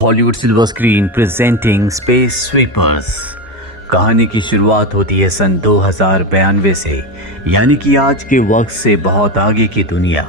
Hollywood silver screen presenting space sweepers. कहानी की शुरुआत होती है सन 2092 से, यानी कि आज के वक्त से बहुत आगे की दुनिया,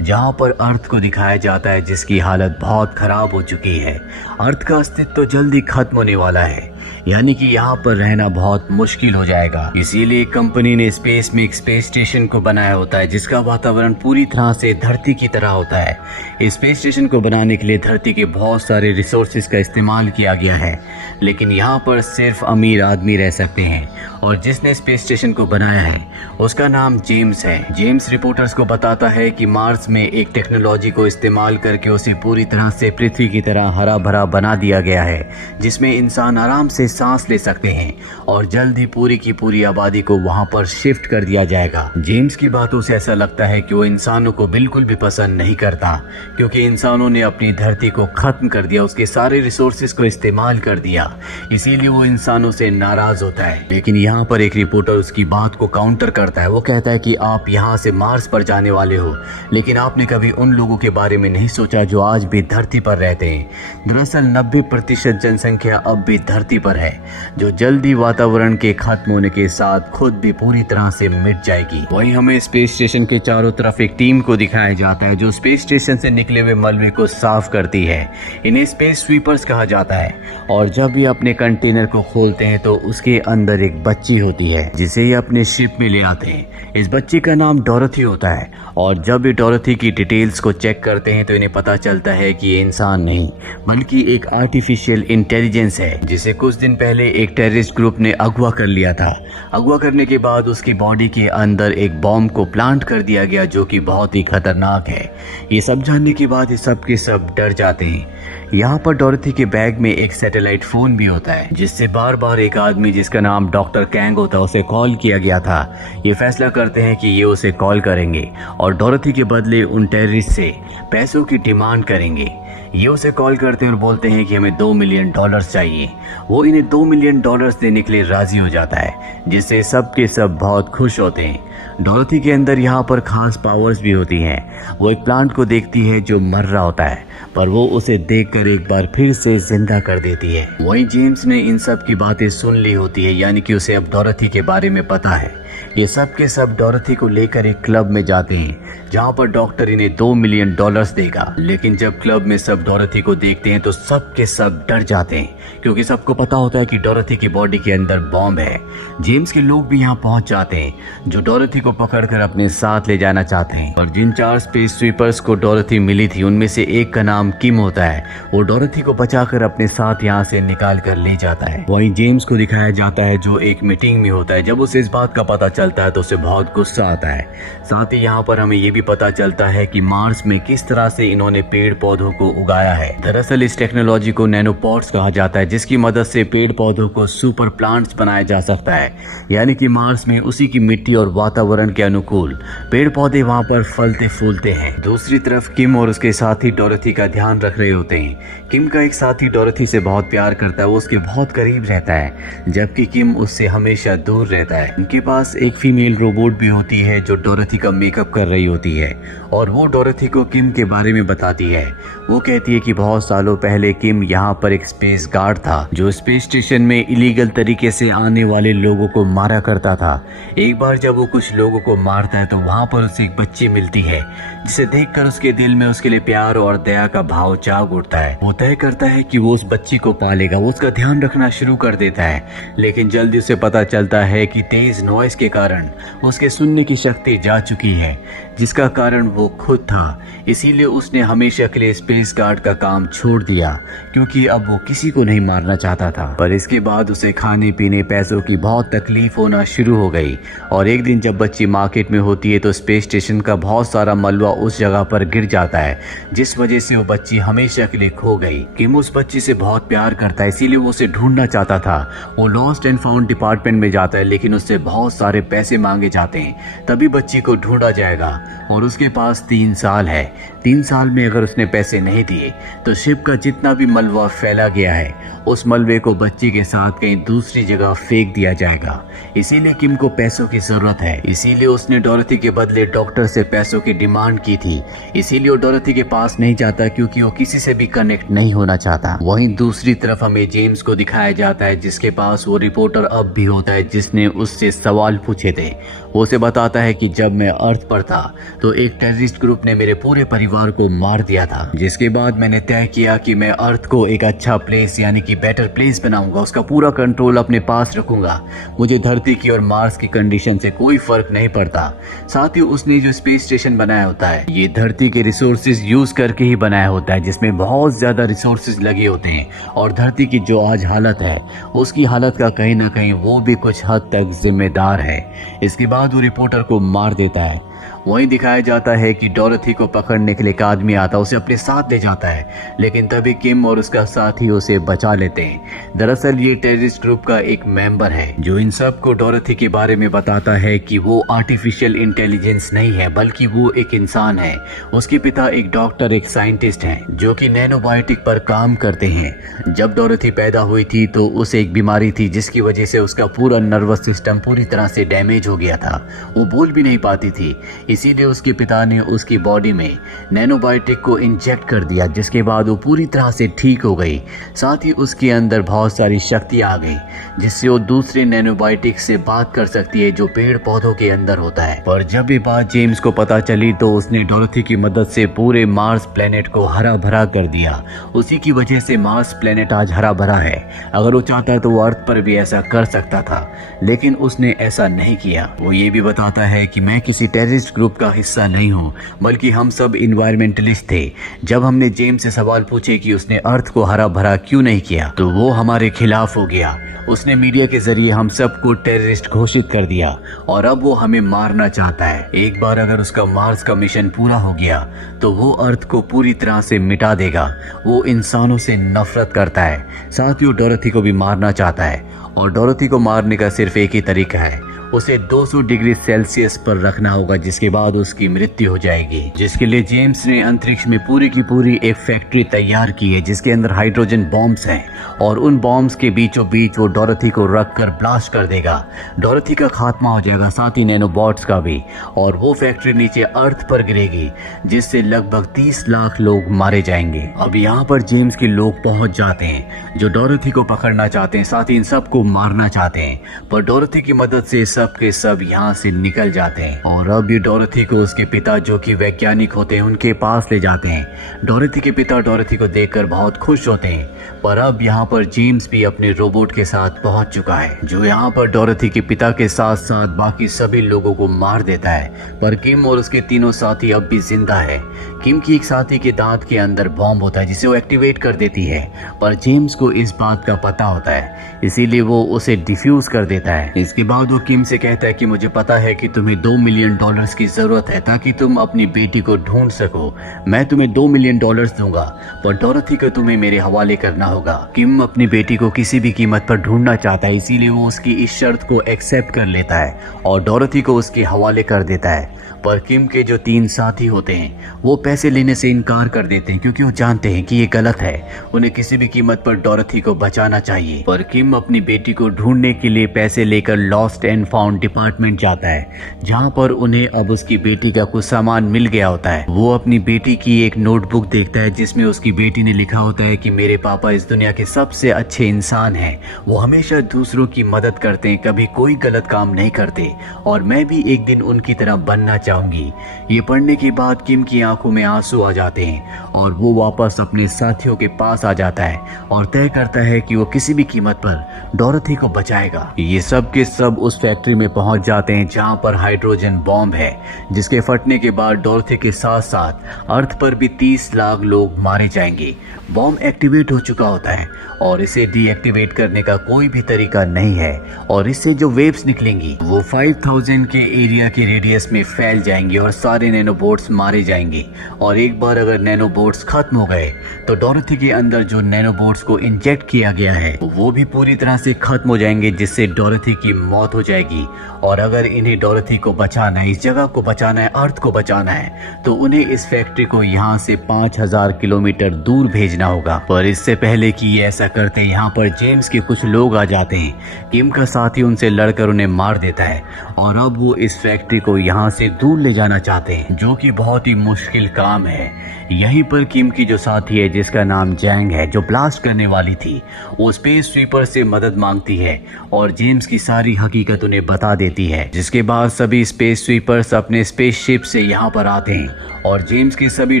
जहां पर अर्थ को दिखाया जाता है जिसकी हालत बहुत खराब हो चुकी है। अर्थ का अस्तित्व तो जल्दी खत्म होने वाला है, यानी कि यहाँ पर रहना बहुत मुश्किल हो जाएगा। इसीलिए कंपनी ने स्पेस में एक स्पेस स्टेशन को बनाया होता है जिसका वातावरण पूरी तरह से धरती की तरह होता है। इस स्पेस स्टेशन को बनाने के लिए धरती के बहुत सारे रिसोर्सेज का इस्तेमाल किया गया है, लेकिन यहाँ पर सिर्फ अमीर आदमी रह सकते हैं। और जिसने स्पेस स्टेशन को बनाया है उसका नाम जेम्स है। जेम्स रिपोर्टर्स को बताता है कि मार्स में एक टेक्नोलॉजी को इस्तेमाल करके उसे पूरी तरह से पृथ्वी की तरह हरा भरा बना दिया गया है, जिसमें इंसान आराम से सांस ले सकते हैं और जल्द ही पूरी की पूरी आबादी को वहां पर शिफ्ट कर दिया जाएगा। जेम्स की बातों से ऐसा लगता है कि वो इंसानों को बिल्कुल भी पसंद नहीं करता, क्योंकि इंसानों ने अपनी धरती को खत्म कर दिया, उसके सारे रिसोर्सेज को इस्तेमाल कर दिया, इसीलिए वो इंसानों से नाराज होता है। लेकिन यहाँ पर एक रिपोर्टर उसकी बात को काउंटर करता है। वो कहता है कि आप यहाँ से मार्स पर जाने वाले हो, लेकिन आपने कभी उन लोगों के बारे में नहीं सोचा जो आज भी धरती पर रहते हैं। दरअसल 90% जनसंख्या अब भी धरती पर है, जो जल्दी वातावरण के खत्म होने के साथ खुद भी पूरी तरह से मिट जाएगी। वहीं हमें स्पेस स्टेशन के चारों तरफ एक टीम को दिखाया जाता है जो स्पेस स्टेशन से निकले हुए मलबे को साफ करती है। इन्हें स्पेस स्वीपर्स कहा जाता है। और जब ये अपने कंटेनर को खोलते हैं तो उसके अंदर एक बच्ची होती है जिसे ये अपने शिप में ले आते हैं। इस बच्ची का नाम डोरथी होता है, और जब ये डोरथी की डिटेल्स को चेक करते हैं तो इन्हें पता चलता है कि ये इंसान नहीं बल्कि एक आर्टिफिशियल इंटेलिजेंस है, जिसे कुछ दिन पहले एक टेररिस्ट ग्रुप ने अगवा कर लिया था। अगवा करने के बाद उसकी बॉडी के अंदर एक बॉम्ब को प्लांट कर दिया गया, जो कि बहुत ही खतरनाक है। ये सब जानने के बाद ये सब के सब डर जाते हैं। यहाँ पर डोरथी के बैग में एक सैटेलाइट फोन भी होता है, जिससे बार बार एक आदमी जिसका नाम डॉक्टर कैंग होता है उसे कॉल किया गया था। ये फैसला करते हैं कि ये उसे कॉल करेंगे और डोरथी के बदले उन टेररिस्ट से पैसों की डिमांड करेंगे। ये उसे कॉल करते हैं और बोलते हैं कि हमें $2 मिलियन चाहिए। वो इन्हें $2 मिलियन देने के लिए राजी हो जाता है, जिससे सब के सब बहुत खुश होते हैं। डोरथी के अंदर यहाँ पर खास पावर्स भी होती हैं। वो एक प्लांट को देखती है जो मर रहा होता है, पर वो उसे देखकर एक बार फिर से जिंदा कर देती है। वहीं जेम्स ने इन सब की बातें सुन ली होती है, यानी कि उसे अब डोरथी के बारे में पता है। ये सब के सब डोरथी को लेकर एक क्लब में जाते हैं, जहाँ पर डॉक्टर इन्हें $2 मिलियन देगा। लेकिन जब क्लब में सब डोरथी को देखते हैं तो सब के सब डर जाते हैं, क्योंकि सबको पता होता है कि डोरथी की बॉडी के अंदर बॉम्ब है। जेम्स के लोग भी यहाँ पहुंच जाते हैं, जो डोरथी को पकड़कर अपने साथ ले जाना चाहते हैं। और जिन 4 स्पेस स्वीपर्स को डोरथी मिली थी उनमें से एक का नाम किम होता है। वो डोरथी को बचाकर अपने साथ यहाँ से निकाल कर ले जाता है। वहीं जेम्स को दिखाया जाता है जो एक मीटिंग में होता है। जब उसे इस बात का पता चलता है तो उसे बहुत गुस्सा आता है। साथ ही यहाँ पर हमें ये भी पता चलता है कि मार्स में किस तरह से इन्होंने पेड़ पौधों को उगाया है। दरअसल इस टेक्नोलॉजी को नैनोपॉड्स कहा जाता है, जिसकी मदद से पेड़ पौधों को सुपर प्लांट्स बनाया जा सकता है, यानी कि मार्स में उसी की मिट्टी और वातावरण के अनुकूल पेड़ पौधे वहाँ पर फलते फूलते हैं। दूसरी तरफ किम और उसके साथी डोरथी का ध्यान रख रहे होते हैं। किम का एक साथी डोरथी से बहुत प्यार करता है, वो उसके बहुत करीब रहता है, जबकि किम उससे हमेशा दूर रहता है। उनके पास एक फीमेल रोबोट भी होती है जो डोरथी का मेकअप कर रही होती है, और वो डोरथी को किम के बारे में बताती है। वो कहती है कि बहुत सालों पहले किम यहाँ पर एक स्पेस गार्ड था, जो स्पेस स्टेशन में इलीगल तरीके से आने वाले लोगों को मारा करता था। एक बार जब वो कुछ लोगों को मारता है तो वहाँ पर उसे एक बच्ची मिलती है, जिसे देखकर उसके दिल में उसके लिए प्यार और दया का भाव जाग उठता है। वो तय करता है कि वो उस बच्ची को पालेगा, वो उसका ध्यान रखना शुरू कर देता है। लेकिन जल्दी उसे पता चलता है कि तेज नॉइस के कारण उसके सुनने की शक्ति जा चुकी है, जिसका कारण वो खुद था। इसीलिए उसने हमेशा के लिए स्पेस गार्ड का काम छोड़ दिया, क्योंकि अब वो किसी को नहीं मारना चाहता था। पर इसके बाद उसे खाने पीने पैसों की बहुत तकलीफ होना शुरू हो गई। और एक दिन जब बच्ची मार्केट में होती है तो स्पेस स्टेशन का बहुत सारा मलबा उस जगह पर गिर जाता है, जिस वजह से वो बच्ची हमेशा के लिए खो गई। किम उस बच्ची से बहुत प्यार करता है, इसीलिए वो उसे ढूंढना चाहता था। वो लॉस्ट एंड फाउंड डिपार्टमेंट में जाता है, लेकिन उससे बहुत सारे पैसे मांगे जाते हैं, तभी बच्ची को ढूंढा जाएगा। और उसके पास 3 साल है। 3 साल में अगर उसने पैसे नहीं दिए तो शिप का जितना भी मलबा फैला गया है उस मलबे को बच्ची के साथ कहीं दूसरी जगह फेंक दिया जाएगा। इसीलिए किम को पैसों की जरूरत है, इसीलिए उसने डोरथी के बदले डॉक्टर से पैसों की डिमांड की थी। इसीलिए वो डोरथी के पास नहीं जाता क्योंकि वो किसी से भी कनेक्ट नहीं होना चाहता। वहीं दूसरी तरफ हमें जेम्स को दिखाया जाता है जिसके पास वो रिपोर्टर अब भी होता है जिसने उससे सवाल पूछे थे। वो उसे बताता है कि जब मैं अर्थ पर था तो एक टेररिस्ट ग्रुप ने मेरे पूरे परिवार को मार दिया था, जिसके बाद मैंने तय किया कि मैं अर्थ को एक अच्छा प्लेस यानी कि बेटर प्लेस बनाऊंगा, उसका पूरा कंट्रोल अपने पास रखूंगा। मुझे धरती की और मार्स की कंडीशन से कोई फर्क नहीं पड़ता। साथ ही उसने जो स्पेस स्टेशन बनाया होता है ये धरती के रिसोर्सेज यूज करके ही बनाया होता है, जिसमें बहुत ज्यादा रिसोर्सेज लगे होते हैं और धरती की जो आज हालत है उसकी हालत का कहीं ना कहीं वो भी कुछ हद तक जिम्मेदार है। इसके बाद वो रिपोर्टर को मार देता है। वहीं दिखाया जाता है कि डोरथी को पकड़ने के लिए एक आदमी आता, उसे अपने साथ ले जाता है, लेकिन तभी किम और उसका साथी उसे बचा लेते हैं। दरअसल ये टेररिस्ट ग्रुप का एक मेंबर है जो इन सब को डोरथी के बारे में बताता है कि वो आर्टिफिशियल इंटेलिजेंस नहीं है बल्कि वो एक इंसान है। उसके पिता एक डॉक्टर, एक साइंटिस्ट हैं जो कि नैनोबायोटिक पर काम करते हैं। जब डोरथी पैदा हुई थी तो उसे एक बीमारी थी जिसकी वजह से उसका पूरा नर्वस सिस्टम पूरी तरह से डैमेज हो गया था। वो बोल भी नहीं पाती थी, इसीलिए उसके पिता ने उसकी बॉडी में नैनोबायोटिक को इंजेक्ट कर दिया, जिसके बाद वो पूरी तरह से ठीक हो गई। साथ ही उसके अंदर बहुत सारी शक्तियां आ गई जिससे वो दूसरे नैनोबायोटिक से बात कर सकती है जो पेड़ पौधों के अंदर होता है। पर जब ये बात जेम्स को पता चली तो उसने डोरथी की मदद से पूरे मार्स प्लेनेट को हरा भरा कर दिया। उसी की वजह से मार्स प्लेनेट आज हरा भरा है। अगर वो चाहता तो वो अर्थ पर भी ऐसा कर सकता था, लेकिन उसने ऐसा नहीं किया। वो ये भी बताता है कि मैं किसी टेररिस्ट ग्रुप का हिस्सा नहीं हूँ बल्कि हम सब इन्वायरमेंटलिस्ट थे। जब हमने जेम्स से सवाल पूछे कि उसने अर्थ को हरा भरा क्यों नहीं किया तो वो हमारे खिलाफ हो गया। उसने मीडिया के जरिए हम सबको टेररिस्ट घोषित कर दिया और अब वो हमें मारना चाहता है। एक बार अगर उसका मार्स का मिशन पूरा हो गया तो वो अर्थ को पूरी तरह से मिटा देगा। वो इंसानों से नफरत करता है, साथ ही वो डोरथी को भी मारना चाहता है और डोरथी को मारने का सिर्फ एक ही तरीका है, उसे 200 डिग्री सेल्सियस पर रखना होगा, जिसके बाद उसकी मृत्यु हो जाएगी। जिसके लिए जेम्स ने अंतरिक्ष में पूरी की पूरी एक फैक्ट्री तैयार की है जिसके अंदर हाइड्रोजन बॉम्ब्स हैं और उन बॉम्ब्स के बीचों बीच वो डोरथी को रखकर ब्लास्ट कर देगा। डोरथी का खात्मा हो जाएगा, साथ ही नैनोबॉट्स का भी, और वो फैक्ट्री नीचे अर्थ पर गिरेगी जिससे लगभग 30 लाख लोग मारे जाएंगे। अब यहाँ पर जेम्स के लोग पहुंच जाते हैं जो डोरथी को पकड़ना चाहते हैं, साथ ही इन सबको मारना चाहते हैं, पर डोरथी की मदद से सब के सब यहाँ से निकल जाते हैं। और अब ये डोरथी को उसके पिता जो कि वैज्ञानिक होते हैं उनके पास ले जाते हैं। डोरथी के पिता डोरथी को देखकर बहुत खुश होते हैं, पर अब यहाँ पर जेम्स भी अपने रोबोट के साथ पहुंच चुका है जो यहाँ पर डोरथी के पिता के साथ साथ बाकी सभी लोगों को मार देता है। पर किम और उसके तीनों साथी अब भी जिंदा है। किम की एक साथी के दांत के अंदर बॉम्ब होता है जिसे वो एक्टिवेट कर देती है, पर जेम्स को इस बात का पता होता है, इसीलिए वो उसे डिफ्यूज कर देता है। इसके बाद वो किम से कहता है कि मुझे पता है कि तुम्हें $2 मिलियन की जरूरत है ताकि तुम अपनी बेटी को ढूंढ सको। मैं तुम्हें $2 मिलियन दूंगा, पर डोरथी को तुम्हें मेरे हवाले करना होगा। किम अपनी बेटी को किसी भी कीमत पर ढूंढना चाहता है, इसीलिए वो उसकी इस शर्त को एक्सेप्ट कर लेता है और डोरथी को उसके हवाले कर देता है। पर किम के जो 3 साथी होते हैं वो पैसे लेने से इनकार कर देते हैं क्योंकि वो जानते हैं कि ये गलत है, उन्हें किसी भी कीमत पर डोरथी को बचाना चाहिए। पर किम अपनी बेटी को ढूंढने के लिए पैसे लेकर लॉस्ट एंड फाउंड डिपार्टमेंट जाता है जहां पर उन्हें अब उसकी बेटी का कुछ सामान मिल गया होता है। वो अपनी बेटी की एक नोटबुक देखता है जिसमें उसकी बेटी ने लिखा होता है कि मेरे पापा इस दुनिया के सबसे अच्छे इंसान हैं, वो हमेशा दूसरों की मदद करते हैं, कभी कोई गलत काम नहीं करते और मैं भी एक दिन उनकी तरह बनना चाहूंगी। ये पढ़ने के बाद किम की आंखों में आंसू आ जाते हैं और वो वापस अपने साथियों के पास आ जाता है और तय करता है कि वो किसी भी कीमत पर डोरथी को बचाएगा। ये सब के सब उस फैक्ट्री में पहुंच जाते हैं जहां पर हाइड्रोजन बॉम्ब है जिसके फटने के बाद डोरथी के साथ साथ अर्थ पर भी 30 लाख लोग मारे जाएंगे। बॉम्ब एक्टिवेट हो चुका होता है और इसे डीएक्टिवेट करने का कोई भी तरीका नहीं है और इससे जो वेव्स निकलेंगी वो 5000 के एरिया के रेडियस में फैल फैल जाएंगे और सारे नैनोबोट्स मारे जाएंगे। और एक बार अगर नैनोबोट्स खत्म हो गए तो डोरेथी के अंदर जो नैनोबोट्स को इंजेक्ट किया गया है वो भी पूरी तरह से खत्म हो जाएंगे, जिससे डोरेथी की मौत हो जाएगी। और अगर इन्हें डोरेथी को बचाना है, इस जगह को बचाना है, अर्थ को बचाना है, तो उन्हें इस फैक्ट्री को यहाँ से 5000 किलोमीटर दूर भेजना होगा। पर इससे पहले कि ये ऐसा करते, यहाँ पर जेम्स के कुछ लोग आ जाते हैं। किम का साथी उनसे लड़कर उन्हें मार देता है और अब वो इस फैक्ट्री को यहाँ से दूर ले जाना चाहते हैं, जो कि बहुत ही मुश्किल काम है। यहीं पर किम की जो साथी है, जिसका नाम जैंग है, जो ब्लास्ट करने वाली थी, वो स्पेस स्वीपर से मदद मांगती है और जेम्स की सारी हकीकत उन्हें बता देती है। जिसके बाद सभी स्पेस स्वीपर्स अपने स्पेसशिप से यहाँ पर आते हैं और जेम्स के सभी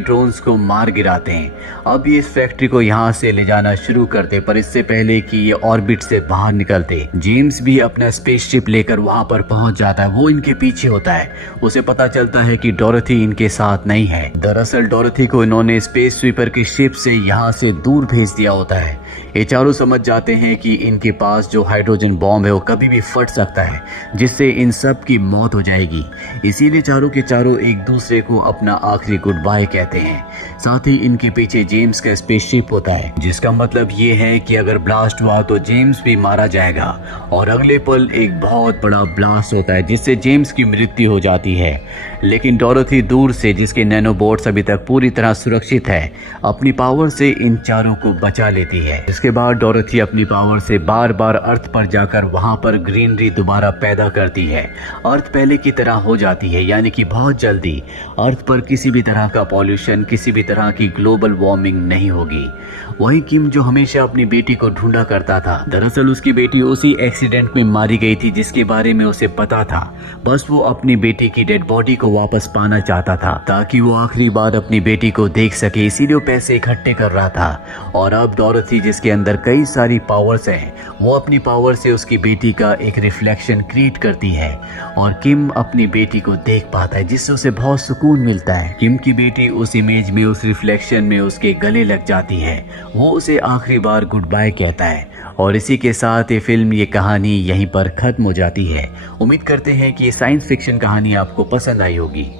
ड्रोन्स को मार गिराते हैं। अब ये इस फैक्ट्री को यहाँ से ले जाना शुरू करते, पर इससे पहले कि ये ऑर्बिट से बाहर निकलते, जेम्स भी अपना स्पेसशिप लेकर वहाँ पर पहुँच जाता है। वो इनके पीछे होता है। उसे पता चलता है कि डोरेथी इनके साथ नहीं है। दरअसल डोरेथी को इन्होंने स्पेस स्वीपर की शिप से यहाँ से दूर भेज दिया होता है। ये चारों समझ जाते हैं कि इनके पास जो हाइड्रोजन बॉम्ब है वो कभी भी फट सकता है, जिससे इन सब की मौत हो जाएगी। इसीलिए चारों के चारों एक दूसरे को अपना आखिरी गुड बाय कहते हैं। साथ ही इनके पीछे जेम्स का स्पेसशिप होता है, जिसका मतलब ये है कि अगर ब्लास्ट हुआ तो जेम्स भी मारा जाएगा। और अगले पल एक बहुत बड़ा ब्लास्ट होता है, जिससे जेम्स की मृत्यु हो जाती है। लेकिन डोरेथी दूर से, जिसके नैनोबोट्स अभी तक पूरी तरह सुरक्षित है, अपनी पावर से इन चारों को बचा लेती है। इसके बाद डोरेथी अपनी पावर से बार बार अर्थ पर जाकर वहां पर ग्रीनरी दोबारा पैदा करती है। अर्थ पहले की तरह हो जाती है, यानी कि बहुत जल्दी अर्थ पर किसी भी तरह का पॉल्यूशन, किसी भी तरह की ग्लोबल वार्मिंग नहीं होगी। वही किम, जो हमेशा अपनी बेटी को ढूंढा करता था, दरअसल उसकी बेटी उसी एक्सीडेंट में मारी गई थी जिसके बारे में उसे पता था। बस वो अपनी बेटी की डेड बॉडी को वापस पाना चाहता था, ताकि वो आखिरी बार अपनी बेटी को देख सके। इसीलिए वो पैसे इकट्ठे कर रहा था। और अब डोरेथी, जिसके अंदर कई सारी पावर्स हैं, वो अपनी पावर से उसकी बेटी का एक रिफ्लेक्शन क्रिएट करती है और किम अपनी बेटी को देख पाता है, जिससे उसे बहुत सुकून मिलता है। किम की बेटी उस इमेज में, उस रिफ्लेक्शन में उसके गले लग जाती है। वो उसे आखिरी बार गुड बाय कहता है। और इसी के साथ ये फिल्म, ये कहानी यहीं पर खत्म हो जाती है। उम्मीद करते हैं कि ये साइंस फिक्शन कहानी आपको पसंद आई होगी।